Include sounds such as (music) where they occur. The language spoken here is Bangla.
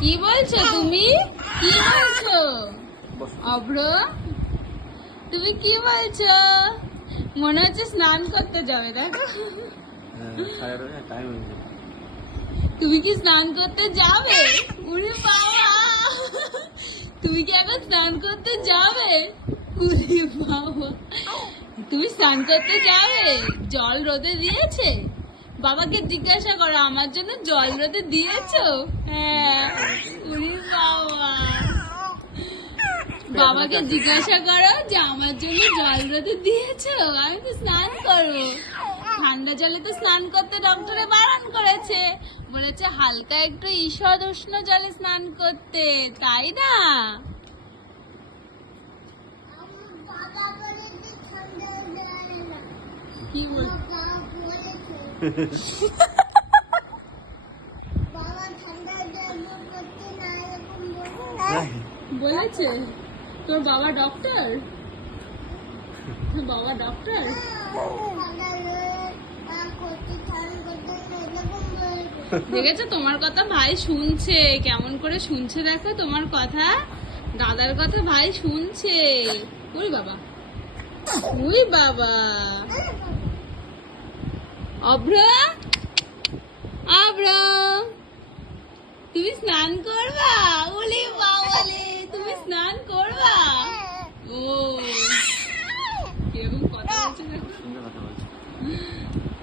কি বলছো তুমি? কি বলছো? অভ্র, তুমি কি বলছো? মনে হচ্ছে স্নান করতে যাবে দেখো তুমি কি স্নান করতে যাবে? উরে বাবা! তুমি কি এখন স্নান করতে যাবে? উরে বাবা! তুমি স্নান করতে যাবে? জল রোদে দিয়েছে? বাবাকে জিজ্ঞাসা করো আমার জন্য জল রোদে দিয়েছ? হ্যাঁ বাবা। বাবাকে জিজ্ঞাসা করো যে আমার জন্য জল রোদে দিয়েছ? আমি তো স্নান করব। ঠান্ডা জলে তো স্নান করতে ডক্টরে বারণ করেছে। বলেছে হালকা একটু ঈষদ উষ্ণ জলে স্নান করতে তাই না। কি বল (laughs) বলেছে তোর বাবা ডক্টর তোর বাবা ডক্টর দেখেছ, তোমার কথা ভাই শুনছে, কেমন করে শুনছে দেখো তোমার কথা? দাদার কথা ভাই শুনছে। ওই বাবা ওই বাবা। অভ্র? অভ্র। তুমি স্নান করবা? বলে বাবালে তুমি স্নান করবা? ও কীরকম কথা বলছে কথা বলছে। (laughs)